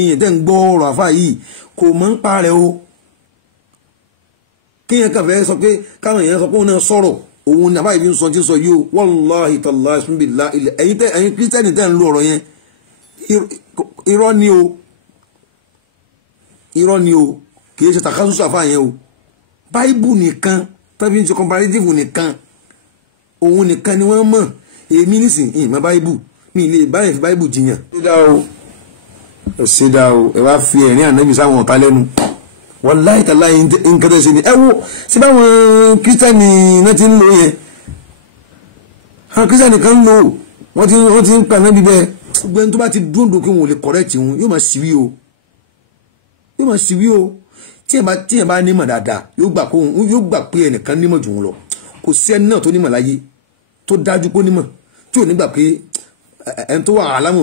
ìyẹn tẹ́ ń gbọ́ ọ̀rọ̀ àfáà yìí kò mọ̀ ń parẹ́ o kíyẹn kàn fẹ́ sọ pé káwọn èèyàn sọ pé òun náà sọ̀rọ̀ òun ní àfáà yìí ń sọ tí ń sọ yìí o wallahi tallahi bismillah ẹ̀yin kírísítẹ́nì tẹ́ ń lo ọ̀rọ̀ yẹn irọ́ ni o kì í ṣe tàkásùsù àfáà yẹn o báíbù nìkan tàbí ń ṣe comparative nìkan òun nìkan ni wọ́n mọ̀ èmi nísìn ìmọ̀ báíbù mi lè báyìí fi báíbù jiyàn. ṣé dáa o ẹ wá fi ẹ̀rín ànábì sáwọn ọ̀tá lẹ́nu wallahi tallahi nǹkan tó ṣe ni ẹ wo sí báwọn kírísítẹ́nì náà ti ń lò yẹn àwọn kírísítẹ́nì kan ń lò wọ́n ti ń pa ànábì bẹ́ẹ̀ gbẹ́ni tó bá ti dúndùn kí wọn ò lè correct wọn yóò máa ṣìwí o tí ẹ bá nímọ̀ dáadáa yóò gbà pé ẹnìkan nímọ̀ jù wọn lọ kò sí ẹni náà tó nímọ̀ láyé tó dájú pé nímọ̀ tí ò ní gbà pé ẹni tó wà alámù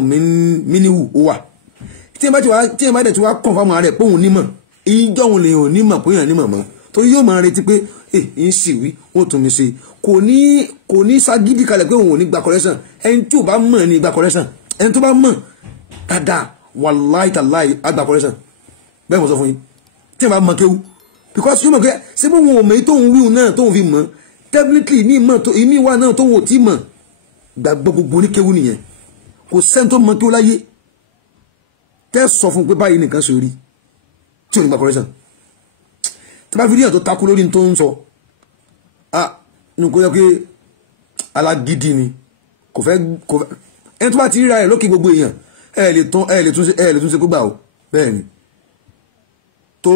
míníwù ó wà tí ẹ bá dẹ̀ tí wá kàn fáwọn ará ẹ̀ pé òun nímọ̀ ìjọ òun lèèyàn nímọ̀ pé èèyàn nímọ̀ mọ́ torí yóò máa retí pé ń sì wí wọ́n tún mi ṣe kò ní ságídí kalẹ̀ pé òun ò ní gba correction ẹni tí ò bá mọ̀ ní gba correction ẹni tó bá mọ̀ dáadáa wallahi tallahi àgbà correction bẹ́ẹ̀ mo sọ fún yín tí ẹ bá mọ̀ kéwú because yóò mọ̀ pé ṣé bí wọn ò mọ̀ èyí tóun wíwù náà tóun fi mọ̀ definitely ní ìmí wà náà tóun ò tí mọ̀ gbàgbọ́ gbogbo oníkéwú nìyẹn kò sẹ́ni tó mọ̀ kéwú láyé tẹ́ sọ fún pé báyìí nìkan ṣe rí tí ò ní gba correction tí bá fi rí ẹ̀ tó takú lórí tó ń sọ nǹkan yẹ pé alágídí ni kò fẹ́ ẹni tó bá ti ríra ẹ̀ lókè gbogbo èèyàn ẹ lè tún ṣe gbogbo àwọn bẹ́ẹ̀ ni tó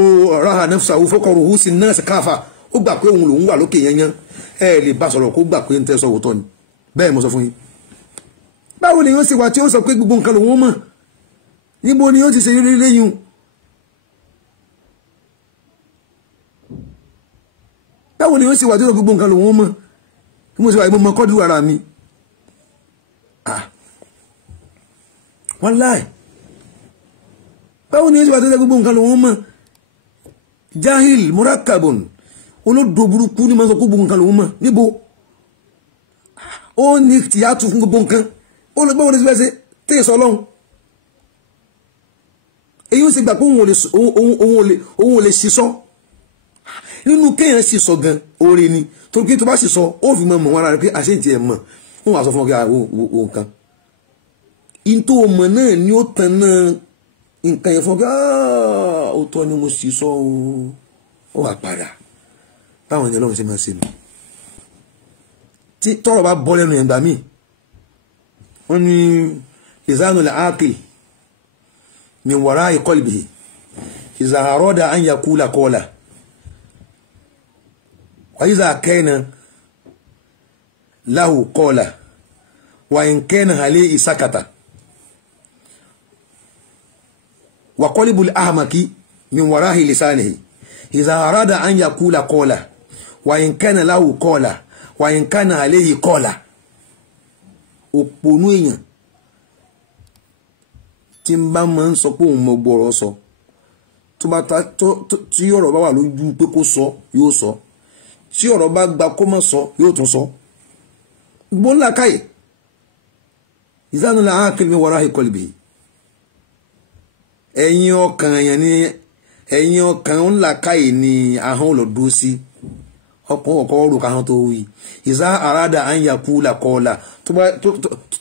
ráhà nafsa owó fọ́kọ̀rọ̀ owó sí náà sí káfà ó gbà pé òun lòun wà lókè yanyan ẹ lè bá sọ̀rọ̀ kó gbà pé ń tẹ́ sọ òótọ́ ni bẹ́ẹ̀ mo sọ fún yín báwo ni yóò ṣe wà tí ó sọ pé gbogbo nǹkan lòun mọ̀ níbo ni yóò ti ṣe rí léyìn báwo ni yóò ṣe wà tí ó sọ gbogbo nǹkan lòun mọ̀ kí mo ṣe wà ìmọ̀ kọ́dù ara mi wallahi báwo ni yóò ṣe wà tí ó sọ gbogbo nǹkan lòun mọ̀ jahil murakabun olódo burúkú ní máa sọ gbogbo nǹkan lòun mọ̀ níbo ó ní tìyàtú fún gbogbo nǹkan ó lọ gbọ́wọ́ ní síbẹ̀ṣe tí ìsọ ọlọ́run èyí ó sì gbà pé òun ò lè ṣiṣọ́ nínú kéèyàn ṣiṣọ gan oore ni torí pé tó bá ṣiṣọ ó fi mọ̀ wọn ara rẹ̀ pé àṣeyìntì ẹ̀ mọ̀ wọ́n wá sọ fún ọ kí o nǹkan in tó mọ̀ náà ni ó tan náà nǹkan yẹn fún ọ kí ó tọ́ ni mo ṣiṣọ́ ó wà padà báwọn ènìyàn lọ́wọ́ ṣe máa ṣe nù tí tọ́rọ̀ bá bọ́ lẹ́nu ẹ̀gbà míì wọ́n ní ìzánu al-aqil min wara'i qalbihi iza arada an yaqula qala wa iza kana lahu qala wa in kana alayhi sakata wa qalbul ahmaqi min wara'i lisanihi iza arada an yaqula qala wa in kana lahu qala wa in kana alayhi qala òpònú èèyàn tí ń bá máa ń sọ pé òun mọ gbọ́rọ̀ sọ tó bá tí ọ̀rọ̀ bá wà lójú pé kó sọ yóò sọ tí ọ̀rọ̀ bá gba kó má sọ yóò tún sọ gbóńlá káyè ìzánulà ákìlì mi wara'i qalbi ẹ̀yin ọkàn ńlá káyè ni ahọ́n lọ dúró sí ọkàn ọkọ̀ ọ̀rọ̀ káhọ́n tó wí ìzá àràdà an yaqula qala tó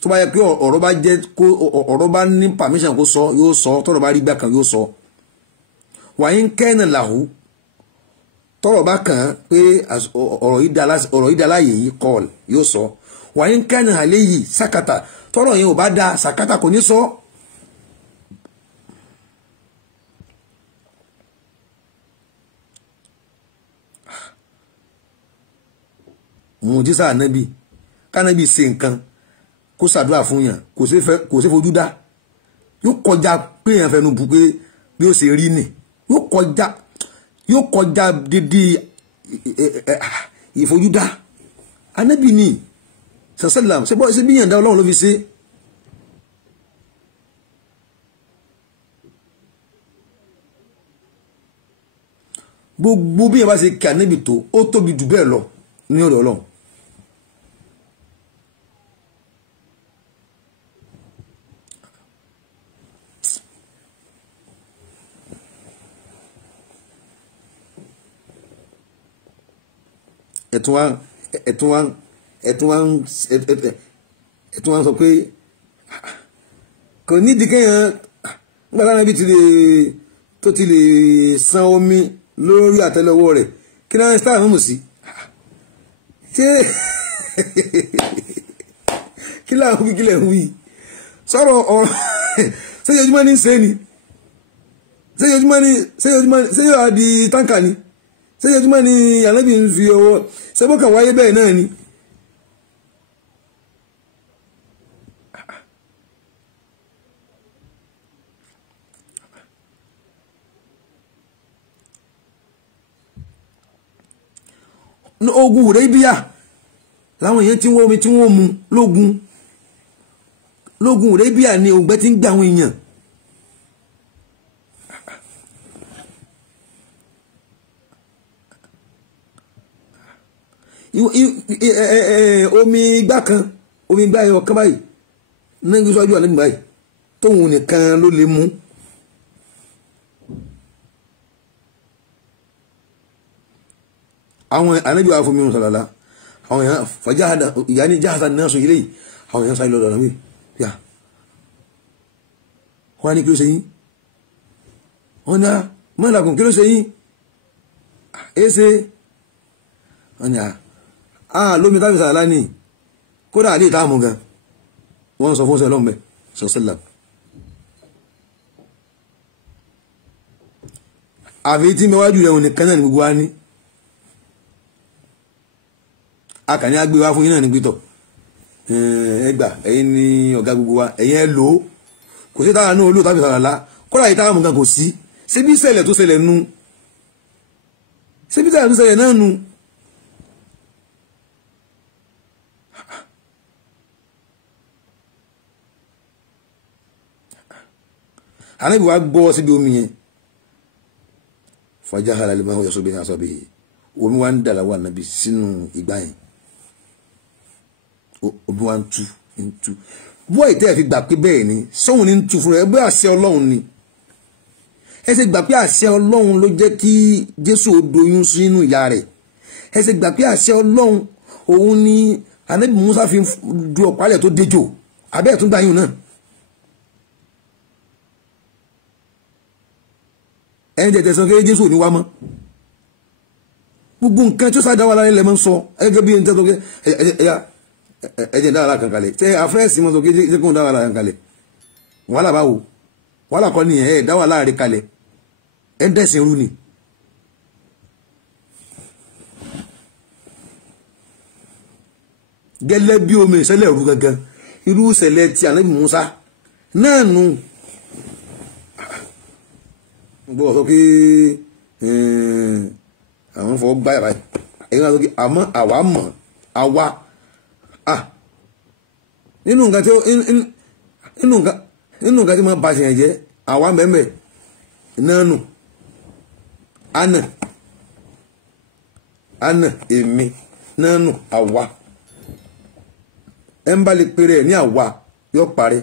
bá yẹ pé ọ̀rọ̀ bá jẹ́ kó ọ̀rọ̀ bá ní permission kó sọ yóò sọ tọ́rọ̀ bá rí gbà kan yóò sọ wa in kana lahu tọ́rọ̀ bá kàn pé ọ̀rọ̀ yìí dá láàyè yìí kọ́ọ̀lù yóò sọ wa in kana alayhi sakata tọ́rọ̀ yẹn ò bá dá sakata kò ní sọ. mùjísà ànábì kánábì ṣe nǹkan kó ṣàdúrà fún yàn kò sí fojú dá yóò kọjá pé èèyàn fẹnu bù pé bí ó ṣe rí nì yóò kọjá dídí ìfojúdá ànábì ní sàṣẹlám ṣe bọ́ ṣe bí yàn dá ọlọ́run ló fi ṣe. gbogbo bí yàn bá ṣe kí ànábì tó ó tóbi jù bẹ́ẹ̀ lọ ní ọ̀dọ̀ ọlọ́run ẹ̀tún wá ń sọ pé kò nídìí kéèyàn nígbà táwọn ẹbí tó ti lè san omi lórí àtẹ́lẹwọ́ rẹ̀ kí náà star mú sí ṣé kí láwọn wí kílẹ̀ ń wí sọ̀rọ̀ ọ̀rọ̀ ṣéjojúmọ́ ní ṣe ni ṣéjojúmọ́ àdì táǹkà ni ṣéjojúmọ́ ni ànábì ń fi ọwọ́ ṣébọ́kà wáyé bẹ́ẹ̀ náà ni. ogun Hudaybiya láwọn èèyàn tí wọ́n omi tí wọ́n mu lógun Hudaybiya ni ògbẹ́ tí ń gbà àwọn èèyàn. omi igbá kan omi igbá ẹyọ kan báyìí náà gbé sọ́jú àlẹ́ báyìí tóun nìkan ló lè mú. àwọn ànábì wa fún mi sọ̀rọ̀lá àwọn èèyàn fàjáhàdà ìyá ní jáhàdà náà sọ ilé yìí àwọn èèyàn sáré lọ́dọ̀ ànábì yà wọ́n á ní kí ló ṣe yín wọ́n ní mọ́ìlàkùn kí ló ṣe yín èsè wọ́n ní lómi tábí sàrálá ní kódà àdé ìtààmù gan wọ́n sọ fún sẹ́lọ́m̀bẹ̀ sọ́sẹ́lá àfi tí mẹ́wájú rẹ̀ òní kan náà ní gbogbo wa ní akàní agbé wá fún yín náà ní gbítọ̀ ẹgbà ẹ̀yin ni ọ̀gá gbogbo wa ẹ̀yin ẹ lò ó kò sí táwọn náà olóòtú àbísàràlá kọ́lá yìí táwọn nǹkan kò sí síbí ìṣẹ̀lẹ̀ tó ṣẹlẹ̀ nu síbí ìṣẹ̀lẹ̀ tó ṣẹlẹ̀ náà nu. ànábì wa gbọ́ síbi omi yẹn fajahala limahu yasubi ní aṣọ bíi omi wa ń dàlà wà nàbí sínú ìgbà yẹn omi wa ń tú bọ́ ìtẹ́ fi gbà pé bẹ́ẹ̀ ni sóhun ní ń tú fúnra ẹ bẹ́ àṣẹ ọlọ́run ni ẹ ṣe gbà pé àṣẹ ọlọ́run ló jẹ́ kí Jésù doyún sínú ìyá rẹ̀ ẹ ṣe gbà pé àṣẹ ọlọ́run òun ni ànábì Musa fi du ọ̀pálẹ̀ tó dejò abẹ́ẹ̀ tún gbà yín náà ẹni jẹ́ tẹ̀sán kéré Jésù ní wá mọ́ gbogbo nǹkan tí ó sáà dá wà lára ilẹ̀ mọ́ ń sọ ẹgẹ́ bí ẹni tẹ́tọ́ ẹjẹ̀ dára lára kankalẹ̀ tẹ́ àfẹ́ẹ̀sì mọ́ sọ kí jẹ́ kó dára lára kankalẹ̀ wàhálà báwo wàhálà kọ́ nìyẹn ẹ̀ dáwà láàrin kalẹ̀ ẹ̀ ń dẹ̀sìn rú ni. gẹ́lẹ́ bí omi ìṣẹ̀lẹ̀ rú gangan irú ìṣẹ̀lẹ̀ ti ànábì Musa náà nù gbọ́ sọ pé àwọn fọwọ́ gbá yàrá ẹ̀yìn náà sọ pé àmọ́ àwa mọ̀ àwa nínú nǹkan tí wọ́n bá ṣe yẹn jẹ́ àwa mẹ́mẹ́ náà nù àna èmi náà nù àwa ẹ̀ ń bá lè pèrè ẹ̀ ní àwa yóò parẹ́.